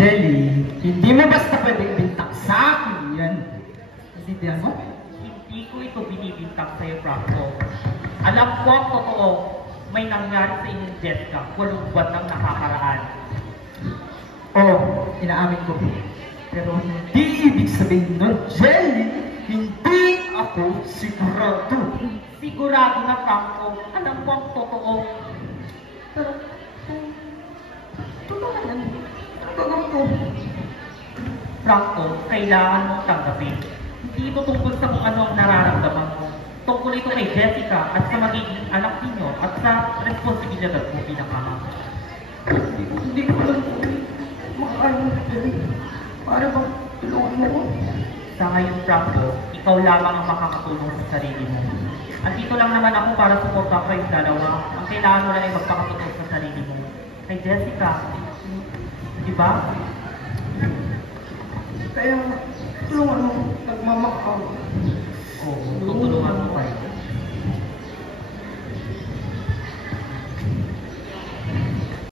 Jelly, hindi mo basta pwedeng bintak sa akin yan. Nasindihan mo? Hindi ko ito binibintang sa'yo, Franco. Alam ko ang totoo, may nangyari sa inyong Jessica, 8 buwan nang nakakaraan. Oo, inaamin ko. Pero hindi ibig sabihin nun, Jelly, hindi ako sigurado. Sigurado na, Franco, alam ko ang totoo. Pero, totoo na yan. Totoo ko. Franco, kailangan mong tanggapin. Hindi ito tungkol sa kung ano ang nararamdaman mo. Tungkol ito kay Jessica at sa magiging anak ninyo at sa responsibilidad mo bilang ama. Hindi ko alam kung makakaano mo, Jelly. Para bang tulungan mo ko? Sa ngayon, Franco, ikaw lamang ang makakatulong sa sarili mo. Andito lang naman ako para suporta ko yung dalawa. Ang kailangan mo lang ay magpakatulong sa sarili mo. Kay Jessica, di ba? Kaya tulungan mo, nagmamakaawa.